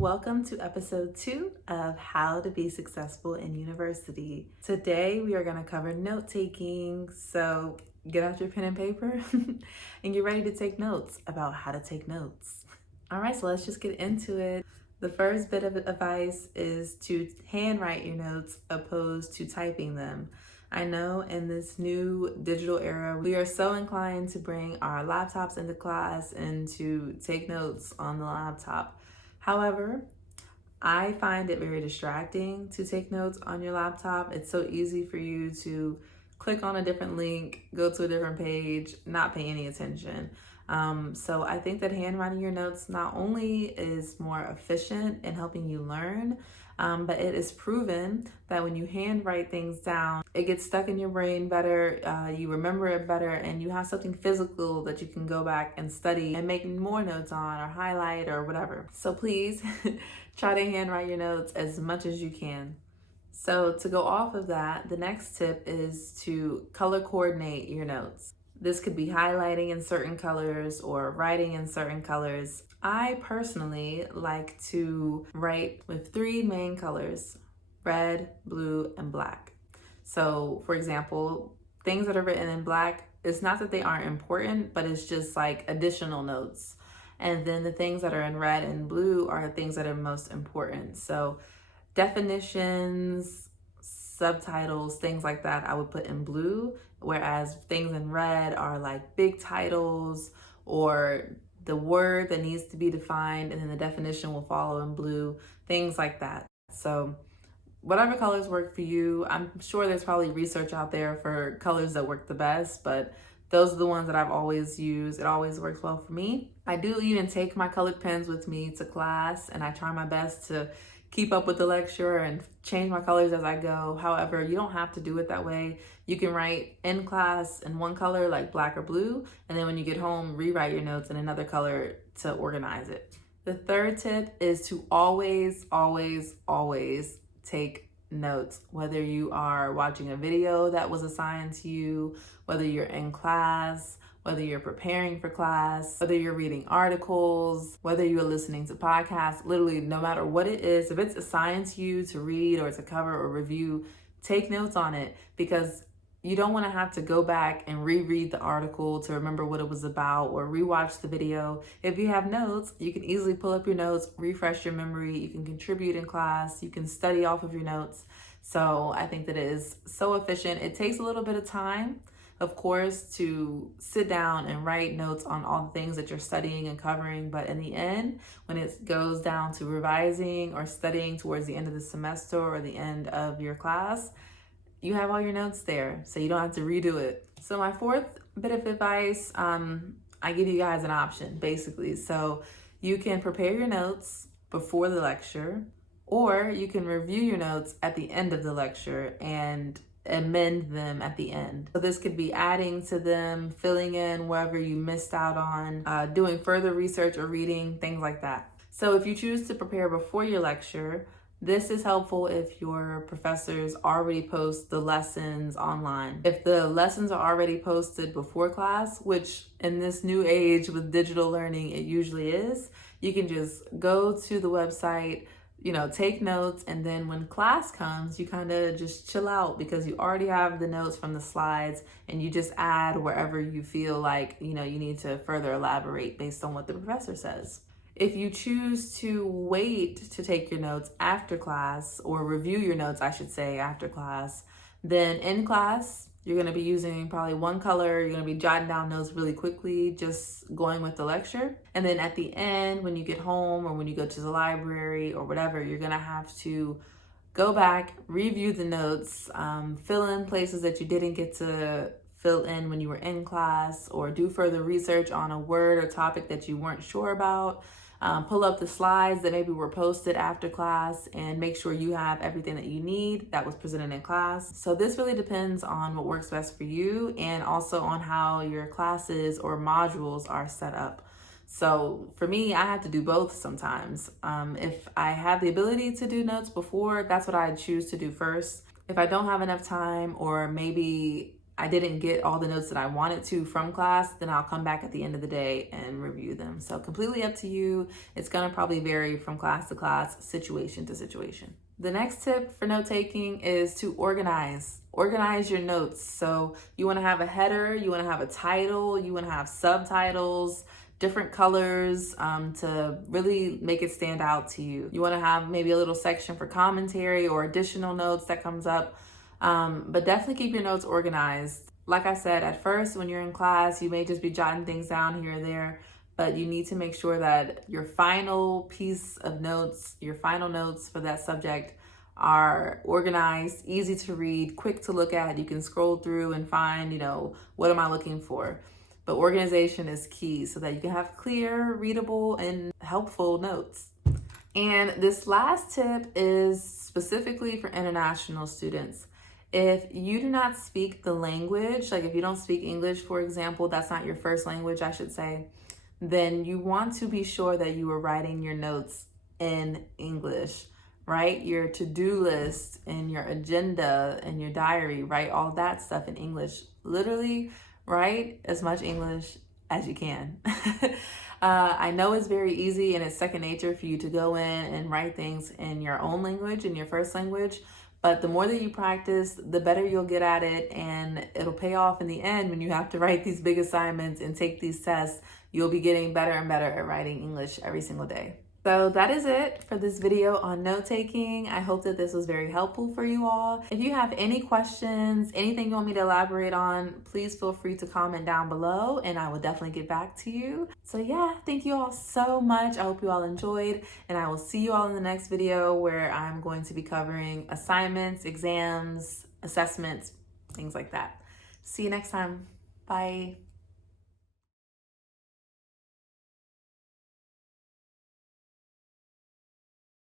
Welcome to episode 2 of How to Be Successful in University. Today we are going to cover note taking. So get out your pen and paper and get ready to take notes about how to take notes. All right, so let's just get into it. The first bit of advice is to handwrite your notes opposed to typing them. I know in this new digital era, we are so inclined to bring our laptops into class and to take notes on the laptop. However, I find it very distracting to take notes on your laptop. It's so easy for you to click on a different link, go to a different page, not pay any attention. So I think that handwriting your notes not only is more efficient in helping you learn, but it is proven that when you handwrite things down, it gets stuck in your brain better, you remember it better, and you have something physical that you can go back and study and make more notes on or highlight or whatever. So please try to handwrite your notes as much as you can. So to go off of that, the next tip is to color coordinate your notes. This could be highlighting in certain colors or writing in certain colors. I personally like to write with 3 main colors: red, blue, and black. So for example, things that are written in black, it's not that they aren't important, but it's just like additional notes. And then the things that are in red and blue are the things that are most important. So definitions, subtitles, things like that, I would put in blue, whereas things in red are like big titles or the word that needs to be defined, and then the definition will follow in blue, things like that. So whatever colors work for you. I'm sure there's probably research out there for colors that work the best, but those are the ones that I've always used. It always works well for me. I do even take my colored pens with me to class, and I try my best to keep up with the lecture and change my colors as I go. However, you don't have to do it that way. You can write in class in one color, like black or blue, and then when you get home, rewrite your notes in another color to organize it. The third tip is to always, always, always take notes, whether you are watching a video that was assigned to you, whether you're in class, whether you're preparing for class, whether you're reading articles, whether you're listening to podcasts, literally no matter what it is, if it's assigned to you to read or to cover or review, take notes on it, because you don't want to have to go back and reread the article to remember what it was about or rewatch the video. If you have notes, you can easily pull up your notes, refresh your memory, you can contribute in class, you can study off of your notes. So I think that it is so efficient. It takes a little bit of time, of course, to sit down and write notes on all the things that you're studying and covering. But in the end, when it goes down to revising or studying towards the end of the semester or the end of your class, you have all your notes there, so you don't have to redo it. So my fourth bit of advice, I give you guys an option, basically. So you can prepare your notes before the lecture, or you can review your notes at the end of the lecture and amend them at the end. So this could be adding to them, filling in wherever you missed out on, doing further research or reading, things like that. So if you choose to prepare before your lecture, this is helpful if your professors already post the lessons online. If the lessons are already posted before class, which in this new age with digital learning, it usually is, you can just go to the website, take notes, and then when class comes, you kind of just chill out because you already have the notes from the slides, and you just add wherever you feel like, you need to further elaborate based on what the professor says. If you choose to wait to take your notes after class, or review your notes, I should say, after class, then in class, you're going to be using probably one color. You're going to be jotting down notes really quickly, just going with the lecture. And then at the end, when you get home or when you go to the library or whatever, you're going to have to go back, review the notes, fill in places that you didn't get to fill in when you were in class, or do further research on a word or topic that you weren't sure about. Pull up the slides that maybe were posted after class and make sure you have everything that you need that was presented in class. So this really depends on what works best for you, and also on how your classes or modules are set up. So for me, I have to do both sometimes. If I have the ability to do notes before, that's what I choose to do first. If I don't have enough time, or maybe I didn't get all the notes that I wanted to from class, then I'll come back at the end of the day and review them. So completely up to you. It's gonna probably vary from class to class, situation to situation. The next tip for note taking is to organize. Organize your notes. So you wanna have a header, you wanna have a title, you wanna have subtitles, different colors to really make it stand out to you. You wanna have maybe a little section for commentary or additional notes that comes up, but definitely keep your notes organized. Like I said, at first when you're in class, you may just be jotting things down here or there, but you need to make sure that your final piece of notes, your final notes for that subject are organized, easy to read, quick to look at. You can scroll through and find, what am I looking for? But organization is key so that you can have clear, readable, and helpful notes. And this last tip is specifically for international students. If you do not speak the language, like if you don't speak English, for example, that's not your first language, I should say, then you want to be sure that you are writing your notes in English. Write your to-do list and your agenda and your diary, write all that stuff in English. Literally, write as much English as you can. I know it's very easy and it's second nature for you to go in and write things in your own language, in your first language, but the more that you practice, the better you'll get at it, and it'll pay off in the end when you have to write these big assignments and take these tests. You'll be getting better and better at writing English every single day. So that is it for this video on note taking. I hope that this was very helpful for you all. If you have any questions, anything you want me to elaborate on, please feel free to comment down below and I will definitely get back to you. So yeah, thank you all so much. I hope you all enjoyed, and I will see you all in the next video where I'm going to be covering assignments, exams, assessments, things like that. See you next time. Bye.